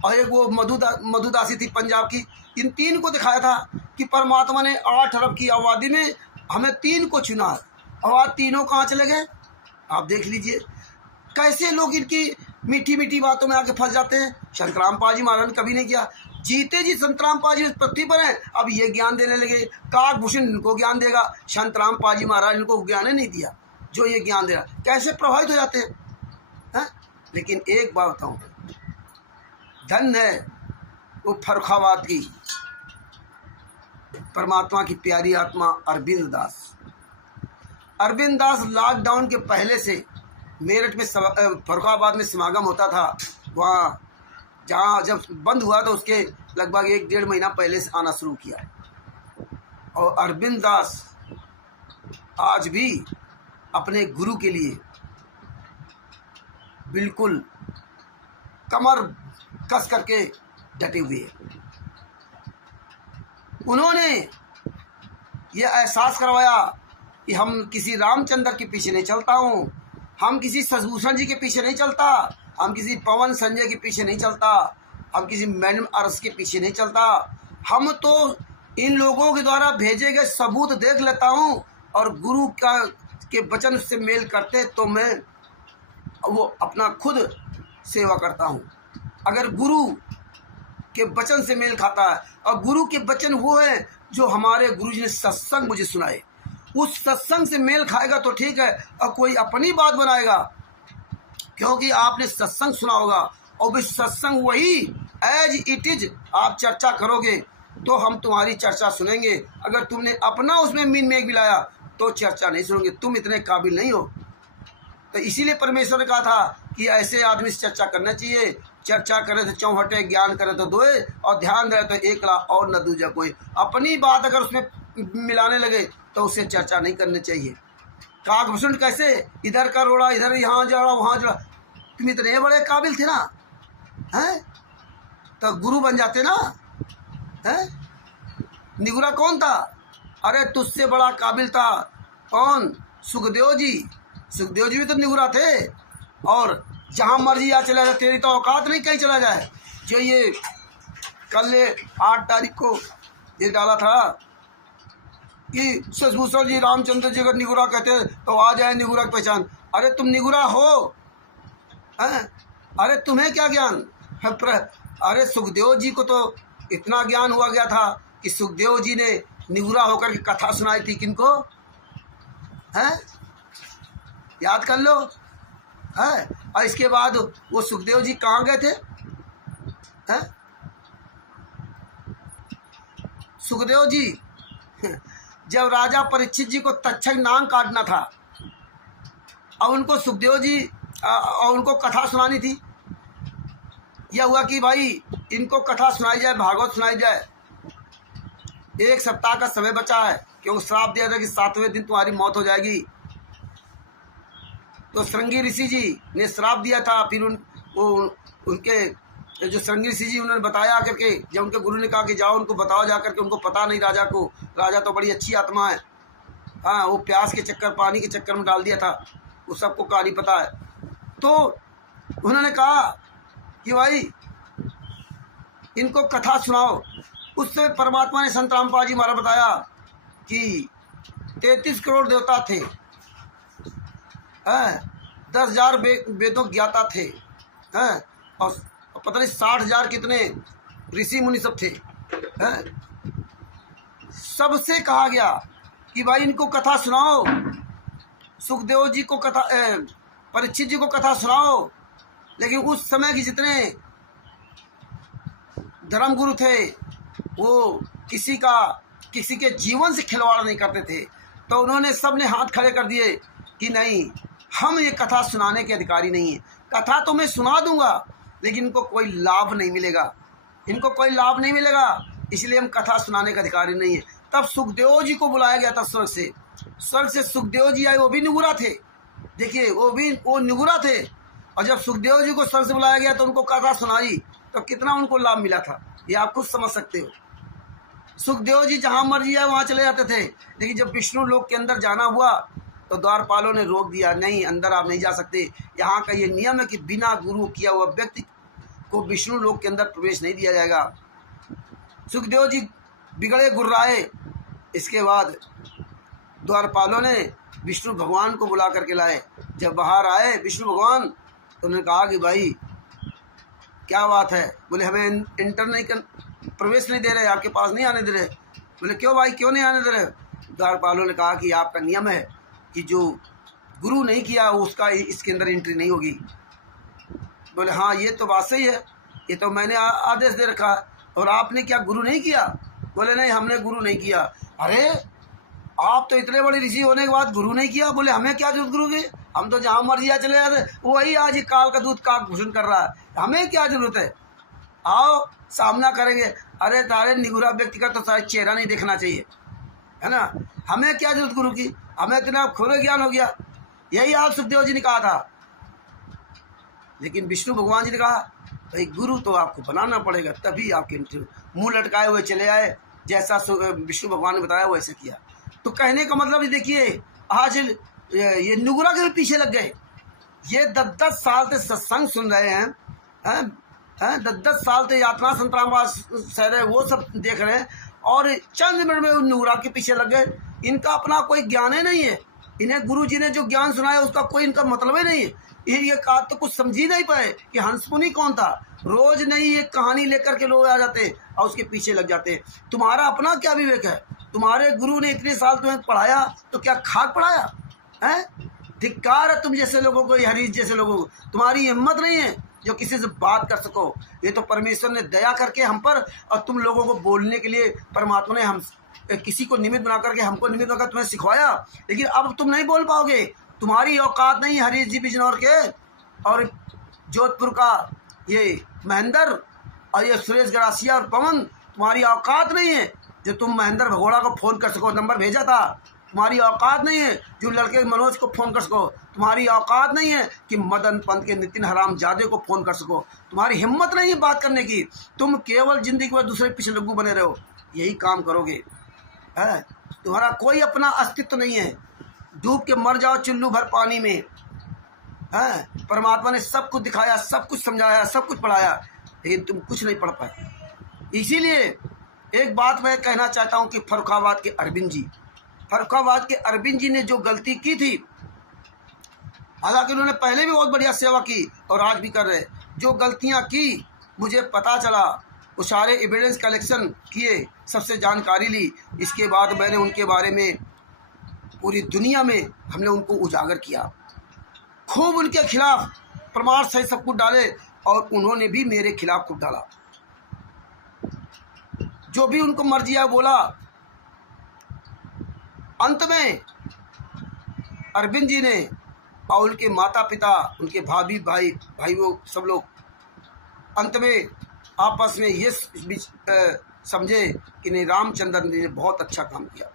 और एक वो मधुदासी थी पंजाब की, इन 3 को दिखाया था कि परमात्मा ने 8 अरब की आबादी में हमें 3 को चुना। अब आज तीनों कहाँ चले गए आप देख लीजिए। कैसे लोग इनकी मीठी मीठी बातों में आके फंस जाते हैं। संत रामपाल जी महाराज ने कभी नहीं किया, जीते जी संत रामपाल जी पृथ्वी पर हैं, अब ये ज्ञान देने लगे, काकभूषुंड इनको ज्ञान देगा। संत रामपाल जी महाराज इनको ज्ञान नहीं दिया जो ये ज्ञान दे रहा, कैसे प्रभावित हो जाते हैं। लेकिन एक बात बताऊँ, धन है वो फर्रुखाबाद की परमात्मा की प्यारी आत्मा अरविंद दास। अरविंद दास लॉकडाउन के पहले से मेरठ में फर्रुखाबाद में समागम होता था, वहाँ जहाँ जब बंद हुआ तो उसके लगभग 1-1.5 महीना पहले से आना शुरू किया। और अरविंद दास आज भी अपने गुरु के लिए बिल्कुल कमर कस करके डटे हुए हैं। उन्होंने ये एहसास करवाया कि हम किसी रामचंद्र के पीछे नहीं चलता हूँ, हम किसी सजभूषण जी के पीछे नहीं चलता, हम किसी पवन संजय के पीछे नहीं चलता, हम किसी मैडम अरस के पीछे नहीं चलता। हम तो इन लोगों के द्वारा भेजे गए सबूत देख लेता हूँ और गुरु के वचन से मेल करते तो मैं वो अपना खुद सेवा करता हूँ। अगर गुरु के वचन से मेल खाता है, और गुरु के वचन वो है जो हमारे गुरु जी ने सत्संग मुझे सुनाए, उस सत्संग से मेल खाएगा तो ठीक है, और कोई अपनी बात बनाएगा क्योंकि आपने सत्संग सुना होगा और भी सत्संग वही एज इट इज आप चर्चा करोगे तो हम तुम्हारी चर्चा सुनेंगे। अगर तुमने अपना उसमें मीन मेघ मिलाया तो चर्चा नहीं सुनेंगे, तुम इतने काबिल नहीं हो। तो इसीलिए परमेश्वर ने कहा था कि ऐसे आदमी से चर्चा करना चाहिए, चर्चा करे तो चौहटे, ज्ञान करे तो दोए, और ध्यान रहे तो एकला और न दूजा कोई। अपनी बात अगर उसमें मिलाने लगे तो उससे चर्चा नहीं करनी चाहिए। काकभूषुंड कैसे इधर का रोड़ा, इधर यहाँ जड़ा वहाँ जड़ा, तुम इतने बड़े काबिल थे ना, हैं तो गुरु बन जाते ना, हैं निगुरा कौन था? अरे तुझसे बड़ा काबिल था कौन? सुखदेव जी। सुखदेव जी भी तो निगुरा थे। और जहाँ मर्जी आ चला जाए, तेरी तो औकात नहीं कहीं चला जाए। जो ये कल 8 तारीख को ये डाला था कि ससभूषण जी रामचंद्र जी अगर निगुरा कहते तो आ जाए निगुरा की पहचान। अरे तुम निगुरा हो हैं? अरे तुम्हें क्या ज्ञान? अरे सुखदेव जी को तो इतना ज्ञान हुआ गया था कि सुखदेव जी ने निगुरा होकर के कथा सुनाई थी। किनको? हैं? याद कर लो। है? और इसके बाद वो सुखदेव जी कहाँ गए थे? हैं? सुखदेव जी जब राजा परीक्षित जी को तक्षक नाग काटना था और उनको सुखदेव जी और उनको कथा सुनानी थी। यह हुआ कि भाई इनको कथा सुनाई जाए, भागवत सुनाई जाए। 1 सप्ताह का समय बचा है, क्योंकि श्राप दिया था कि 7वें दिन तुम्हारी मौत हो जाएगी। तो श्रृंगी ऋषि जी ने श्राप दिया था। फिर उनके जो श्रृंगी ऋषि जी उन्होंने बताया करके, जब उनके गुरु ने कहा कि जाओ उनको बताओ जा करके, उनको पता नहीं राजा को, राजा तो बड़ी अच्छी आत्मा है। हाँ, वो प्यास के चक्कर, पानी के चक्कर में डाल दिया था, वो सबको कहानी पता है। तो उन्होंने कहा कि भाई इनको कथा सुनाओ। उससे परमात्मा ने संत रामपाल जी महाराज बताया कि 33 करोड़ देवता थे, 10,000 वेदों ज्ञाता थे, हैं, और पता नहीं 60,000 कितने ऋषि मुनि सब थे। सबसे कहा गया कि भाई इनको कथा सुनाओ। सुखदेव जी को कथा, परीक्षित जी को कथा सुनाओ। लेकिन उस समय के जितने धर्मगुरु थे वो किसी के जीवन से खिलवाड़ नहीं करते थे। तो उन्होंने सबने हाथ खड़े कर दिए कि नहीं, हम ये कथा सुनाने के अधिकारी नहीं हैं। कथा तो मैं सुना दूंगा लेकिन इनको कोई लाभ नहीं मिलेगा, इनको कोई लाभ नहीं मिलेगा, इसलिए हम कथा सुनाने के अधिकारी नहीं है। तब सुखदेव जी को बुलाया गया था स्वर्ग से सुखदेव जी आए। वो भी निगुरा थे। देखिए, वो निगुरा थे। और जब सुखदेव जी को स्वर्ग से बुलाया गया तो उनको कथा सुनाई तो कितना उनको लाभ मिला था, ये आप खुद समझ सकते हो। सुखदेव जी जहाँ मर्जी आए वहाँ चले जाते थे। लेकिन जब विष्णु लोक के अंदर जाना हुआ तो द्वारपालों ने रोक दिया, नहीं, अंदर आप नहीं जा सकते। यहाँ का ये नियम है कि बिना गुरु किया हुआ व्यक्ति को विष्णु लोक के अंदर प्रवेश नहीं दिया जाएगा। सुखदेव जी बिगड़े गुर्राए। इसके बाद द्वारपालों ने विष्णु भगवान को बुला करके लाए। जब बाहर आए विष्णु भगवान तो उन्होंने कहा कि भाई क्या बात है? बोले हमें प्रवेश नहीं दे रहे, आपके पास नहीं आने दे रहे। बोले क्यों भाई, क्यों नहीं आने दे रहे? द्वारपालों ने कहा कि आपका नियम है कि जो गुरु नहीं किया उसका इसके अंदर एंट्री नहीं होगी। बोले हाँ, ये तो बात सही है, ये तो मैंने आदेश दे रखा है। और आपने क्या गुरु नहीं किया? बोले नहीं, हमने गुरु नहीं किया। अरे आप तो इतने बड़े ऋषि होने के बाद गुरु नहीं किया? बोले हमें क्या जरूरत गुरु की, हम तो जहाँ मर्जी आ चले जाते। वही आज काल का दूध काक भूषण कर रहा है, हमें क्या जरूरत है, आओ सामना करेंगे। अरे तारे निगुरा व्यक्ति का तो सारा चेहरा नहीं देखना चाहिए, है ना? हमें क्या जरूरत गुरु की, हमें इतना खोले ज्ञान हो गया। यही आप सुखदेव जी ने कहा था। लेकिन विष्णु भगवान जी ने कहा भाई गुरु तो आपको बनाना पड़ेगा, तभी आपके मुंह लटकाए हुए चले आए। जैसा विष्णु भगवान ने बताया वैसे किया। तो कहने का मतलब ये देखिए, आज ये निगुरा के भी पीछे लग गए। ये 10-10 साल से सत्संग सुन रहे हैं, 10-10 साल से यात्रा संतरामवास सह रहे, वो सब देख रहे हैं, और चंद मिनट में उन निगुरा के पीछे लग गए। इनका अपना कोई ज्ञान ही नहीं है। इन्हें गुरु जी ने जो ज्ञान सुनाया उसका कोई इनका मतलब ही नहीं है। ये कहा तो कुछ समझ ही नहीं पाए कि हंसमुनि कौन था। रोज नई एक कहानी लेकर के लोग आ जाते और उसके पीछे लग जाते। तुम्हारा अपना क्या विवेक है? तुम्हारे गुरु ने इतने साल तुम्हें पढ़ाया तो क्या खाक पढ़ाया है? धिक्कार है तुम जैसे लोगों को, हरीश जैसे लोगों को। तुम्हारी हिम्मत नहीं है जो किसी से बात कर सको। ये तो परमेश्वर ने दया करके हम पर, और तुम लोगों को बोलने के लिए परमात्मा ने हम किसी को निमित्त बना करके, हमको निमित्त बनाकर तुम्हें सिखवाया। लेकिन अब तुम नहीं बोल पाओगे, तुम्हारी औकात नहीं। हरीश जी बिजनौर के और जोधपुर का ये महेंद्र और ये सुरेश गरासिया और पवन, तुम्हारी औकात नहीं है जो तुम महेंद्र भगोड़ा को फ़ोन कर सको। नंबर भेजा था। तुम्हारी औकात नहीं है जो लड़के मनोज को फ़ोन कर सको। तुम्हारी औकात नहीं है कि मदन पंत के नितिन हरामजादे को फ़ोन कर सको। तुम्हारी हिम्मत नहीं है बात करने की। तुम केवल जिंदगी में दूसरे पीछे लग्गू बने रहो। यही काम करोगे, है तुम्हारा कोई अपना अस्तित्व नहीं है। डूब के मर जाओ चुल्लू भर पानी में, है परमात्मा ने सब कुछ दिखाया, सब कुछ समझाया, सब कुछ पढ़ाया, लेकिन तुम कुछ नहीं पढ़ पाए। इसीलिए एक बात मैं कहना चाहता हूँ कि फर्रुखाबाद के अरविंद जी ने जो गलती की थी, हालांकि उन्होंने पहले भी बहुत बढ़िया सेवा की और आज भी कर रहे, जो गलतियाँ की मुझे पता चला, वो सारे एविडेंस कलेक्शन किए, सबसे जानकारी ली। इसके बाद मैंने उनके बारे में पूरी दुनिया में हमने उनको उजागर किया, खूब उनके खिलाफ प्रमाण सहित सब कुछ डाले, और उन्होंने भी मेरे खिलाफ खूब डाला, जो भी उनको मर्जी है बोला। अंत में अरविंद जी ने और उनके माता पिता, उनके भाई वो सब लोग अंत में आपस में ये समझे कि नहीं, रामचंद्र जी ने बहुत अच्छा काम किया।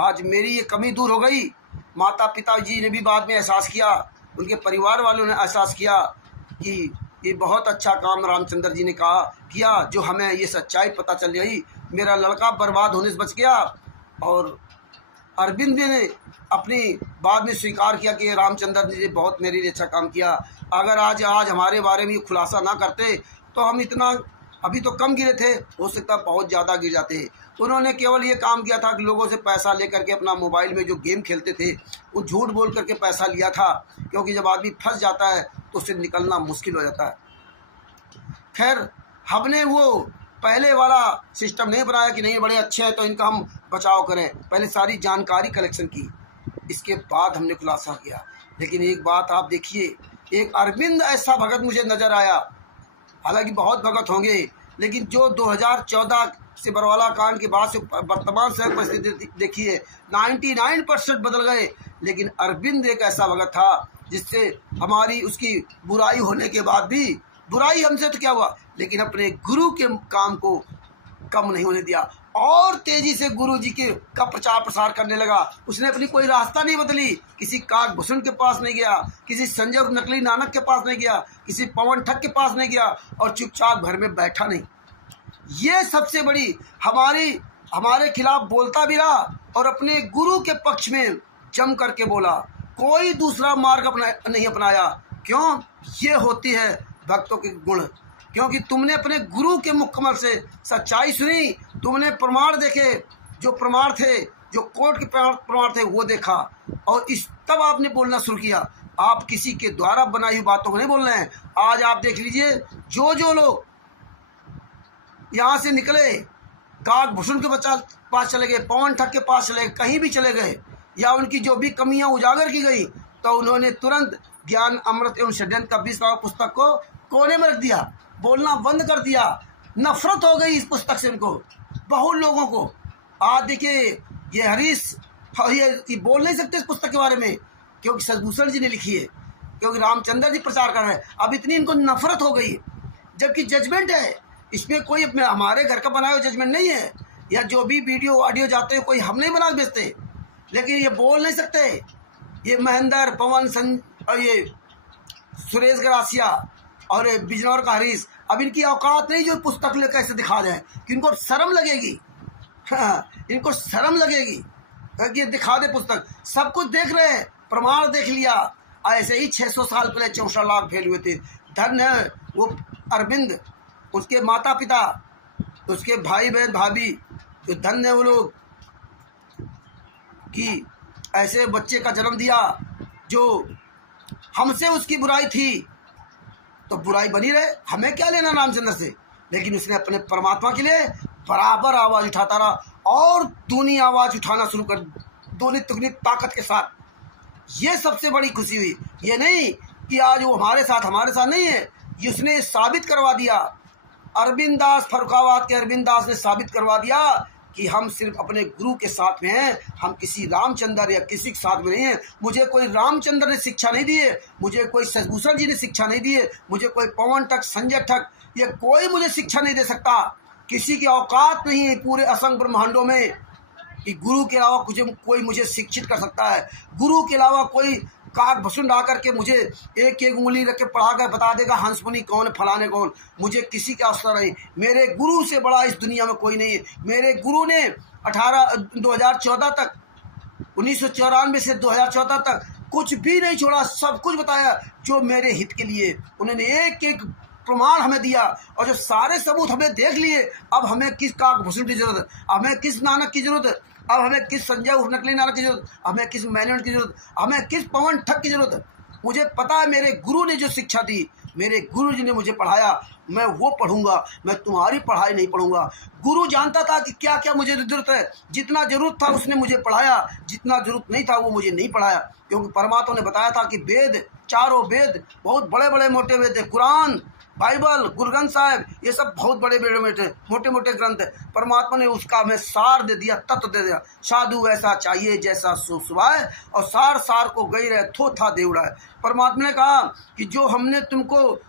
आज मेरी ये कमी दूर हो गई। माता पिता जी ने भी बाद में एहसास किया, उनके परिवार वालों ने एहसास किया कि ये बहुत अच्छा काम रामचंद्र जी ने किया, जो हमें ये सच्चाई पता चल गई। मेरा लड़का बर्बाद होने से बच गया, और अरविंद जी ने अपनी बाद में स्वीकार किया कि रामचंद्र जी ने बहुत मेरे लिए अच्छा काम किया। अगर आज हमारे बारे में खुलासा ना करते तो हम इतना अभी तो कम गिरे थे, हो सकता बहुत ज़्यादा गिर जाते। उन्होंने केवल ये काम किया था कि लोगों से पैसा लेकर के अपना मोबाइल में जो गेम खेलते थे वो झूठ बोल करके पैसा लिया था, क्योंकि जब आदमी फंस जाता है तो उससे निकलना मुश्किल हो जाता है। खैर, हमने वो पहले वाला सिस्टम नहीं बनाया कि नहीं बड़े अच्छे हैं तो इनका हम बचाव करें। पहले सारी जानकारी कलेक्शन की, इसके बाद हमने खुलासा किया। लेकिन एक बात आप देखिए, एक अरविंद ऐसा भगत मुझे नज़र आया, हालांकि बहुत भगत होंगे, लेकिन जो 2014 से बरवाला कांड के बाद से वर्तमान से परिस्थिति देखिए, 99% बदल गए। लेकिन अरविंद एक ऐसा भगत था जिससे हमारी उसकी बुराई होने के बाद भी, बुराई हमसे तो क्या हुआ, लेकिन अपने गुरु के काम को कम नहीं होने दिया, और तेजी से गुरु जी के का प्रचार प्रसार करने लगा। उसने अपनी कोई रास्ता नहीं बदली, किसी काकभूषण के पास नहीं गया, किसी संजय और नकली नानक के पास नहीं गया, किसी पवन ठग के पास नहीं गया, और चुपचाप घर में बैठा नहीं। ये सबसे बड़ी हमारे खिलाफ बोलता भी रहा, और अपने गुरु के पक्ष में जम करके बोला। कोई दूसरा मार्ग नहीं अपनाया। क्यों? ये होती है भक्तों के गुण, क्योंकि तुमने अपने गुरु के मुखकमल से सच्चाई सुनी, तुमने प्रमाण देखे, जो प्रमाण थे, जो कोर्ट के प्रमाण थे वो देखा, और तब आपने बोलना शुरू किया। आप किसी के द्वारा बनाई हुई बातों को नहीं बोल रहे हैं। आज आप देख लीजिए, जो लोग यहाँ से निकले, काकभूषण के पास चले गए, पवन ठग के पास चले गए, कहीं भी चले गए, या उनकी जो भी कमियां उजागर की गई, तो उन्होंने तुरंत ज्ञान अमृत एवं षड्यंत्र का 20 पुस्तक को कोने में रख दिया, बोलना बंद कर दिया। नफरत हो गई इस पुस्तक से उनको, बहुत लोगों को। आज देखिए, ये हरीश ये बोल नहीं सकते इस पुस्तक के बारे में, क्योंकि सदभूषण जी ने लिखी है, क्योंकि रामचंद्र जी प्रचार कर रहे हैं। अब इतनी इनको नफरत हो गई, जबकि जजमेंट है, इसमें कोई हमारे घर का बनाया हुआ जजमेंट नहीं है, या जो भी वीडियो ऑडियो जाते हैं कोई हम नहीं बना भेजते, लेकिन ये बोल नहीं सकते। ये महेंद्र, पवन, और ये सुरेश गरासिया और बिजनौर का हरीश, अब इनकी औकात नहीं जो पुस्तक लेकर ऐसे दिखा दें, कि इनको शर्म लगेगी। हाँ, इनको शर्म लगेगी कि ये दिखा दे पुस्तक। सब कुछ देख रहे हैं, प्रमाण देख लिया। ऐसे ही 600 साल पहले 64 लाख फेल हुए थे। धन्य वो अरविंद, उसके माता पिता, उसके भाई बहन भाभी, तो धन्य वो लोग कि ऐसे बच्चे का जन्म दिया। जो हमसे उसकी बुराई थी तो बुराई बनी रहे, हमें क्या लेना रामचंद्र से, लेकिन उसने अपने परमात्मा के लिए बराबर आवाज़ उठाता रहा, और दूनी आवाज़ उठाना शुरू कर, दूनी तुगनी ताकत के साथ। ये सबसे बड़ी खुशी हुई। ये नहीं कि आज वो हमारे साथ नहीं है, ये उसने साबित करवा दिया। अरविंद दास, फर्रुखाबाद के अरविंद दास ने साबित करवा दिया कि हम सिर्फ अपने गुरु के साथ में हैं, हम किसी रामचंद्र या किसी के साथ में नहीं हैं। मुझे कोई रामचंद्र ने शिक्षा नहीं दी है, मुझे कोई सदभूषण जी ने शिक्षा नहीं दी है, मुझे कोई पवन ठग, संजय ठग, ये कोई मुझे शिक्षा नहीं दे सकता। किसी की औकात नहीं है पूरे असंख्य ब्रह्मांडों में कि गुरु के अलावा कोई मुझे शिक्षित कर सकता है। गुरु के अलावा कोई काक भसुंड आकर के मुझे एक एक उंगली रख के पढ़ा कर बता देगा हंस मुनि कौन फलाने कौन। मुझे किसी का अवसर नहीं, मेरे गुरु से बड़ा इस दुनिया में कोई नहीं है। मेरे गुरु ने 2014 तक 1994 से 2014 तक कुछ भी नहीं छोड़ा, सब कुछ बताया जो मेरे हित के लिए। उन्होंने एक एक प्रमाण हमें दिया और जो सारे सबूत हमें देख लिए। अब हमें किस काक भूषण की जरूरत है, हमें किस नानक की जरूरत है, अब हमें किस संजय उर्फ नकली नानक की जरूरत, हमें किस मैनेजमेंट की जरूरत, हमें किस पवन ठग की जरूरत है। मुझे पता है मेरे गुरु ने जो शिक्षा दी, मेरे गुरु जी ने मुझे पढ़ाया, मैं वो पढ़ूंगा, मैं तुम्हारी पढ़ाई नहीं पढ़ूंगा। गुरु जानता था कि क्या क्या मुझे जरूरत है, जितना जरूरत था उसने मुझे पढ़ाया, जितना जरूरत नहीं था वो मुझे नहीं पढ़ाया। क्योंकि परमात्मा ने बताया था कि वेद, चारों वेद बहुत बड़े बड़े मोटे वेद है, कुरान, बाइबल, गुरु ग्रंथ साहिब, ये सब बहुत बड़े बड़े मोटे मोटे ग्रंथ है। परमात्मा ने उसका हमें सार दे दिया, तत्व दे दिया। साधु ऐसा चाहिए जैसा सुसवाए, और सार सार को गई रहे थो था देवड़ा है। परमात्मा ने कहा कि जो हमने तुमको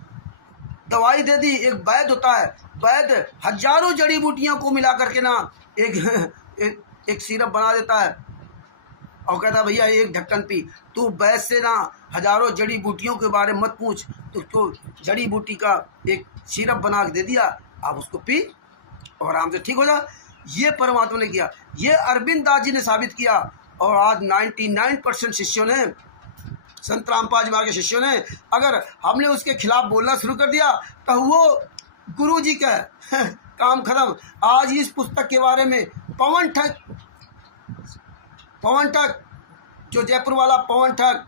दवाई दे दी, एक वैद्य होता है, वैद्य हजारों जड़ी बूटियों को मिला करके ना एक सिरप बना देता है और कहता है भैया एक ढक्कन पी। तू वैद्य से ना हजारों जड़ी बूटियों के बारे में मत पूछ, तो उसको जड़ी बूटी का एक सिरप बना के दे दिया, आप उसको पी और आराम से ठीक हो जा। ये परमात्मा ने किया, ये अरविंद दास जी ने साबित किया। और आज 99% शिष्यों ने, संत रामपाल जी महाराज के शिष्यों ने, अगर हमने उसके खिलाफ बोलना शुरू कर दिया तो वो गुरु जी का काम खत्म। आज इस पुस्तक के बारे में पवन ठग जो जयपुर वाला पवन ठग,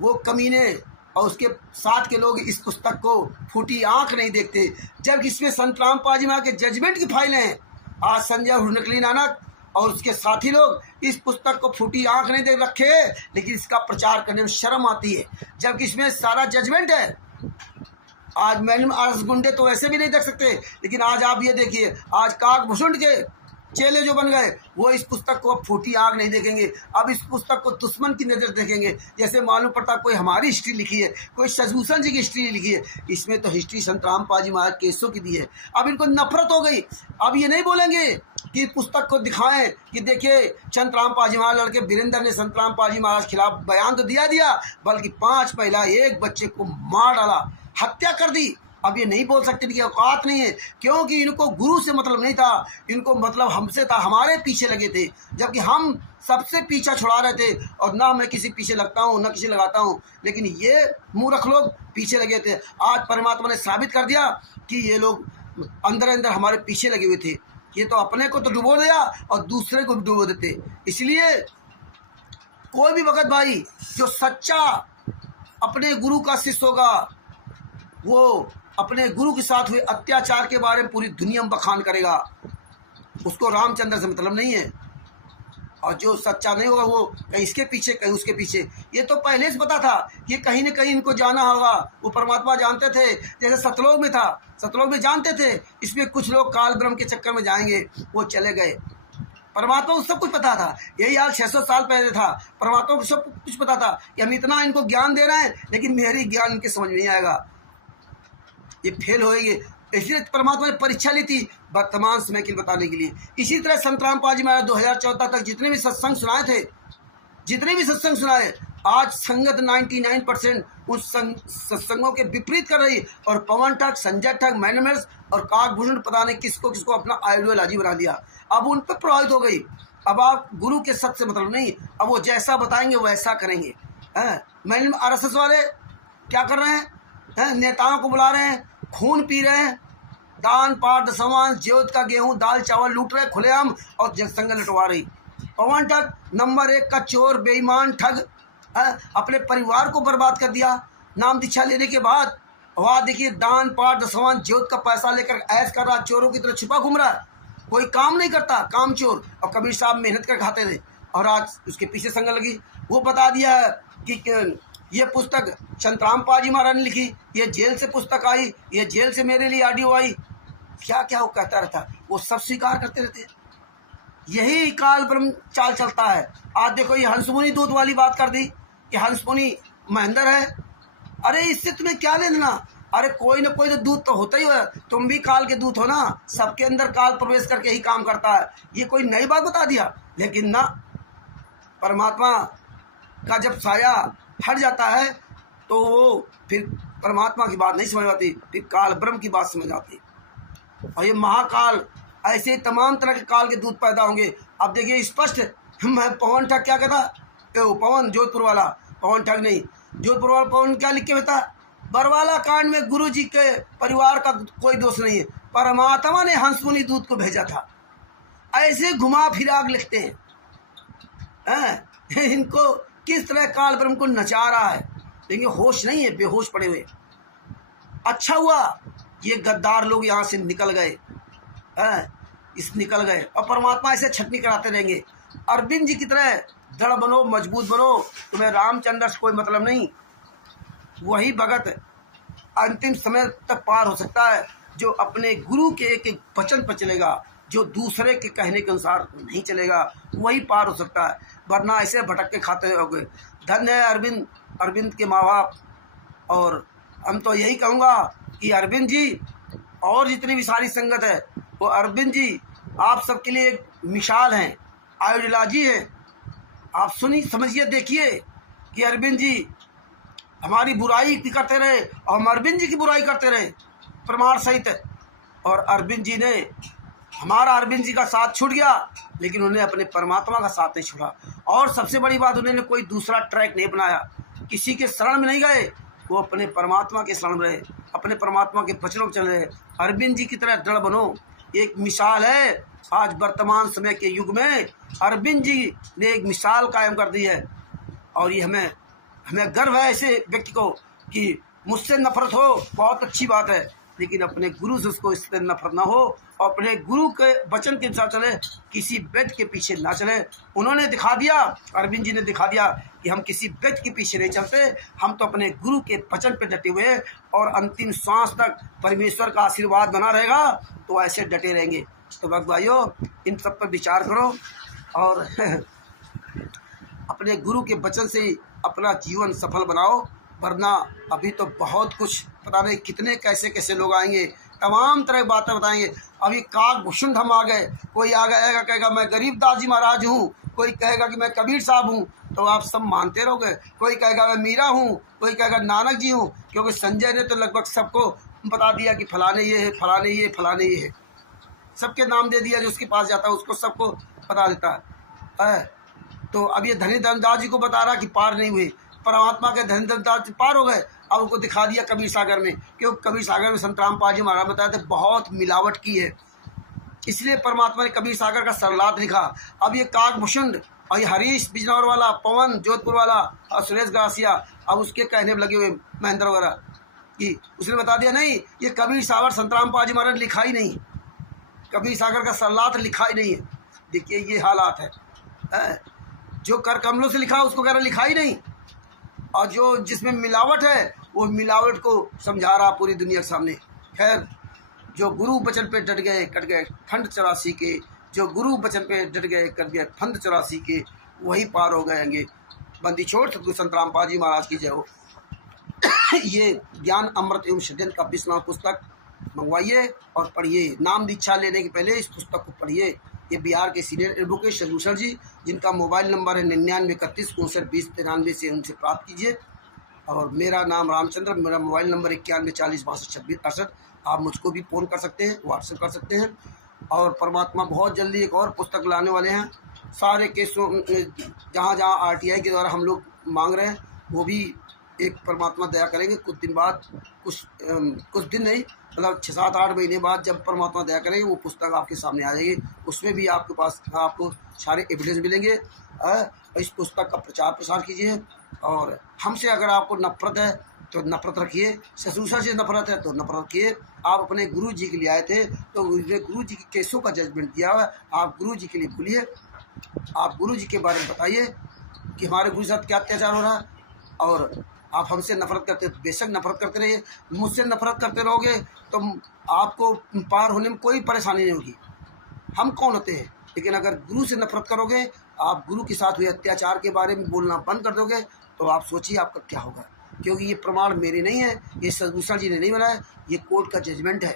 वो कमीने और उसके साथ के लोग इस पुस्तक को फूटी आंख नहीं देखते, जब इसमें संत रामपाल जी महाराज के जजमेंट की फाइलें हैं। आज संजय उर्फ नकली नानक और उसके साथी लोग इस पुस्तक को फूटी आंख नहीं देख रखे, लेकिन इसका प्रचार करने में शर्म आती है, जबकि इसमें सारा जजमेंट है। आज मैंने आरएस गुंडे तो ऐसे भी नहीं देख सकते, लेकिन आज आप ये देखिए, आज काक भुसुंड के चेले जो बन गए वो इस पुस्तक को अब फूटी आग नहीं देखेंगे, अब इस पुस्तक को दुश्मन की नज़र देखेंगे। जैसे मालूम पड़ता कोई हमारी हिस्ट्री लिखी है, कोई शशभूषण जी की हिस्ट्री लिखी है, इसमें तो हिस्ट्री संत रामपाल जी महाराज केसों की दी है। अब इनको नफरत हो गई, अब ये नहीं बोलेंगे कि पुस्तक को दिखाएं कि देखिए संत रामपाल जी महाराज लड़के वीरेंद्र ने संत रामपाल जी महाराज खिलाफ बयान तो दिया, बल्कि 5 महिला 1 बच्चे को मार डाला, हत्या कर दी। अब ये नहीं बोल सकते कि औकात नहीं है, क्योंकि इनको गुरु से मतलब नहीं था, इनको मतलब हमसे था, हमारे पीछे लगे थे, जबकि हम सबसे पीछा छुड़ा रहे थे। और ना मैं किसी पीछे लगता हूँ ना किसी लगाता हूँ, लेकिन ये मूर्ख लोग पीछे लगे थे। आज परमात्मा ने साबित कर दिया कि ये लोग अंदर अंदर हमारे पीछे लगे हुए थे। ये तो अपने को तो डुबो दिया और दूसरे को भी डुबो देते। इसलिए कोई भी भगत भाई जो सच्चा अपने गुरु का शिष्य होगा, वो अपने गुरु के साथ हुए अत्याचार के बारे में पूरी दुनिया में बखान करेगा, उसको रामचंद्र से मतलब नहीं है। और जो सच्चा नहीं होगा वो कहीं इसके पीछे कहीं उसके पीछे। ये तो पहले से पता था कि कहीं न कहीं इनको जाना होगा, वो परमात्मा जानते थे। जैसे सतलोक में था, सतलोक में जानते थे इसमें कुछ लोग काल ब्रह्म के चक्कर में जाएंगे, वो चले गए। परमात्मा को सब कुछ पता था, यही हाल 600 साल पहले था। परमात्मा को सब कुछ पता था कि हम इतना इनको ज्ञान दे रहे हैं, लेकिन मेरी ज्ञान इनके समझ में नहीं आएगा, ये फेल होएंगे। इसलिए परमात्मा ने परीक्षा ली थी वर्तमान समय के लिए बताने के लिए। इसी तरह संत रामपाल जी महाराज 2014 तक जितने भी सत्संग सुनाए थे, जितने भी सत्संग सुनाए, आज संगत 99% उस सत्संगों के विपरीत कर रही। और पवन ठग, संजय ठग, मैनमेंट्स और काक भूषण पता नहीं किसको किसको अपना आइडियोलॉजी बना दिया। अब उन पर प्रभावित हो गई। अब आप गुरु के सत्य से मतलब नहीं, अब वो जैसा बताएंगे वैसा करेंगे। मैंने आरएसएस वाले क्या कर रहे हैं, नेताओं को बुला रहे हैं, खून पी रहे हैं, दान पाठ दशवांश ज्योत का गेहूं दाल चावल लूट रहे खुलेआम और जनसंग लुटवा रही। पवन ठग नंबर 1 का चोर बेईमान ठग, अपने परिवार को बर्बाद कर दिया। नाम दीक्षा लेने के बाद वहाँ देखिए दान पाठ दशवांश ज्योत का पैसा लेकर ऐश कर रहा, चोरों की तरह छिपा घूम रहा है, कोई काम नहीं करता, काम चोर। और कबीर साहब मेहनत कर खाते थे और आज उसके पीछे संग लगी। वो बता दिया कि ये पुस्तक संत रामपाल जी महाराज ने लिखी, ये जेल से पुस्तक आई, ये जेल से मेरे लिए ऑडियो आई, क्या क्या वो कहता रहता, वो सब स्वीकार करते रहते। यही काल ब्रह्म चाल चलता है। आज देखो ये हंसमुनि दूत वाली बात कर दी कि हंसमुनि महेंद्र है। अरे इससे तुम्हें क्या लेना, अरे कोई ना कोई तो दूत तो होता ही है, तुम भी काल के दूत हो ना, सबके अंदर काल प्रवेश करके ही काम करता है। ये कोई नई बात बता दिया, लेकिन ना, परमात्मा का जब साया हट जाता है तो वो फिर परमात्मा की बात नहीं समझ आती, फिर काल ब्रह्म की बात समझ आती। और ये महाकाल, ऐसे तमाम तरह के काल के दूत पैदा होंगे। अब देखिए स्पष्ट, मैं पवन ठग क्या कहता, पवन जोधपुर वाला, पवन ठग नहीं, जोधपुर वाला पवन क्या लिख के बेटा, बरवाला कांड में गुरु जी के परिवार का कोई दोष नहीं है, परमात्मा ने हंसमुनि दूत को भेजा था। ऐसे घुमा फिरा लिखते हैं। इनको किस तरह काल ब्रह्म को नचा रहा है, लेकिन होश नहीं है, बेहोश पड़े हुए। अच्छा हुआ ये गद्दार लोग यहाँ से निकल गए, निकल गए, और परमात्मा ऐसे छटनी कराते रहेंगे। अरविंद जी की तरह दृढ़ बनो, मजबूत बनो, तुम्हें रामचंद्र से कोई मतलब नहीं। वही भगत अंतिम समय तक पार हो सकता है जो अपने गुरु के एक एक वचन पर चलेगा, जो दूसरे के कहने के अनुसार नहीं चलेगा, वही पार हो सकता है, वरना ऐसे भटक के खाते रहोगे। धन्य है अरविंद, अरविंद के माँ बाप। और हम तो यही कहूँगा कि अरविंद जी और जितनी भी सारी संगत है, वो अरविंद जी आप सबके लिए एक मिसाल हैं, आइडियोलॉजी है। आप सुनिए, समझिए, देखिए कि अरविंद जी हमारी बुराई करते रहे और हम अरविंद जी की बुराई करते रहे प्रमाण सहित। और अरविंद जी ने, हमारा अरविंद जी का साथ छूट गया, लेकिन उन्हें अपने परमात्मा का साथ नहीं छोड़ा। और सबसे बड़ी बात, उन्होंने कोई दूसरा ट्रैक नहीं बनाया, किसी के शरण में नहीं गए, वो अपने परमात्मा के शरण में रहे, अपने परमात्मा के वचनों में चले रहे। अरविंद जी की तरह दृढ़ बनो, एक मिसाल है। आज वर्तमान समय के युग में अरविंद जी ने एक मिसाल कायम कर दी है। और ये हमें गर्व है ऐसे व्यक्ति को कि मुझसे नफरत हो, बहुत अच्छी बात है, लेकिन अपने गुरु से उसको इससे नफरत ना हो, और अपने गुरु के वचन के अनुसार चले, किसी व्यक्ति के पीछे ना चले। उन्होंने दिखा दिया, अरविंद जी ने दिखा दिया कि हम किसी व्यक्ति के पीछे नहीं चलते, हम तो अपने गुरु के वचन पर डटे हुए हैं, और अंतिम सांस तक परमेश्वर का आशीर्वाद बना रहेगा, तो ऐसे डटे रहेंगे। तो भक्त भाइयों, इन सब पर विचार करो और अपने गुरु के वचन से अपना जीवन सफल बनाओ, वरना अभी तो बहुत कुछ पता नहीं कितने कैसे कैसे लोग आएंगे, तमाम तरह की बातें बताएंगे। अभी काग भुषुंड हम आ गए, कोई आ गएगा कहेगा मैं गरीबदास जी महाराज हूँ, कोई कहेगा कि मैं कबीर साहब हूँ, तो आप सब मानते रहोगे। कोई कहेगा मैं मीरा हूँ, कोई कहेगा नानक जी हूँ, क्योंकि संजय ने तो लगभग सबको बता दिया कि फलाने ये है, फलाने ये, फलाने ये है, सबके नाम दे दिया। जो उसके पास जाता है उसको सबको बता देता है। तो अब ये धनीधरदास जी को बता रहा कि पार नहीं हुए, परमात्मा के धनीधरदास जी पार हो गए। अब उनको दिखा दिया कबीर सागर में, क्योंकि कबीर सागर में संत रामपाल जी महाराज बताए थे बहुत मिलावट की है, इसलिए परमात्मा ने कबीर सागर का सरलाद लिखा। अब ये काकभूषुंड और ये हरीश बिजनौर वाला, पवन जोधपुर वाला और सुरेश गरासिया अब उसके कहने में लगे हुए, महेंद्र वगैरह, कि उसने बता दिया नहीं ये कबीर सागर संत रामपाल जी महाराज लिखा ही नहीं, कबीर सागर का सरलाद लिखा ही नहीं है। देखिए ये हालात है, जो कर कमलों से लिखा उसको कह रहा लिखा ही नहीं, और जो जिसमें मिलावट है वो मिलावट को समझा रहा पूरी दुनिया के सामने। खैर, जो गुरु वचन पे डट गए कट गए फंड 84 के, जो गुरु वचन पे डट गए कट गए फंड 84 के, वही पार हो गएंगे। बंदी छोड़ सतगुरु संत रामपाल जी महाराज की जय हो। ये ज्ञान अमृत एवं षड्यंत्र का 20वां पुस्तक मंगवाइए और पढ़िए। नाम दीक्षा लेने के पहले इस पुस्तक को पढ़िए। ये बिहार के सीनियर एडवोकेट शत्रुभूषण जी, जिनका मोबाइल नंबर है 9931595993 से उनसे प्राप्त कीजिए। और मेरा नाम रामचंद्र, मेरा मोबाइल नंबर 9140622668। आप मुझको भी फ़ोन कर सकते हैं, व्हाट्सएप कर सकते हैं। और परमात्मा बहुत जल्दी एक और पुस्तक लाने वाले हैं। सारे केसों जहाँ जहाँ RTI के द्वारा हम लोग मांग रहे हैं, वो भी एक परमात्मा दया करेंगे। कुछ दिन बाद, कुछ दिन नहीं, मतलब 6-7-8 महीने बाद जब परमात्मा दया करेंगे, वो पुस्तक आपके सामने आ जाएगी। उसमें भी आपके पास आपको सारे एविडेंस मिलेंगे। इस पुस्तक का प्रचार प्रसार कीजिए। और हमसे अगर आपको नफरत है तो नफरत रखिए, ससुसा से नफरत है तो नफरत रखिए। आप अपने गुरु जी के लिए आए थे तो गुरु जी के केसों का जजमेंट दिया हुआ है, आप गुरु जी के लिए भूलिए। आप गुरु जी के बारे में बताइए कि हमारे गुरु साथ क्या अत्याचार हो रहा है। और आप हमसे नफरत करते तो बेशक नफरत करते रहिए, मुझसे नफरत करते रहोगे तो आपको पार होने में कोई परेशानी नहीं होगी। हम कौन होते हैं? लेकिन अगर गुरु से नफरत करोगे, आप गुरु के साथ हुए अत्याचार के बारे में बोलना बंद कर दोगे, तो आप सोचिए आपका क्या होगा। क्योंकि ये प्रमाण मेरे नहीं है, ये सतभूषण जी ने नहीं बनाया, ये कोर्ट का जजमेंट है।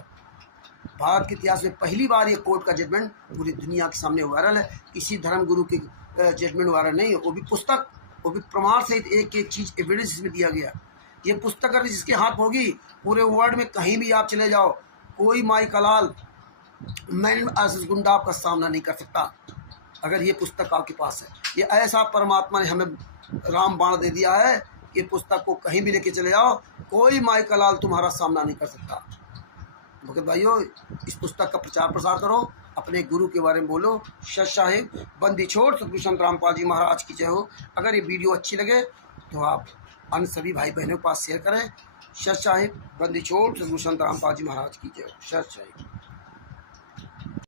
भारत के इतिहास में पहली बार ये कोर्ट का जजमेंट पूरी दुनिया के सामने वायरल है। किसी धर्म गुरु के जजमेंट वायरल नहीं है, वो भी पुस्तक। वो भी प्रमाण सहित एक एक चीज़ एविडेंस इसमें दिया गया। ये पुस्तक अगर जिसके हाथ होगी, पूरे वर्ल्ड में कहीं भी आप चले जाओ, कोई माई कलाल मैन आसिस गुंडा आपका सामना नहीं कर सकता अगर ये पुस्तक आपके पास है। ये ऐसा परमात्मा ने हमें राम बाण दे दिया है कि पुस्तक को कहीं भी लेके चले जाओ, कोई माई कलाल तुम्हारा सामना नहीं कर सकता। भगत भाइयों, इस पुस्तक का प्रचार प्रसार करो, अपने गुरु के बारे में बोलो। सत साहिब बंदी छोड़ सतगुरु संत रामपाल जी महाराज की जय हो। अगर ये वीडियो अच्छी लगे तो आप अन्य सभी भाई बहनों के पास शेयर करें। सत साहिब बंदी छोड़ सतगुरु संत रामपाल जी महाराज की जय हो। सत साहिब।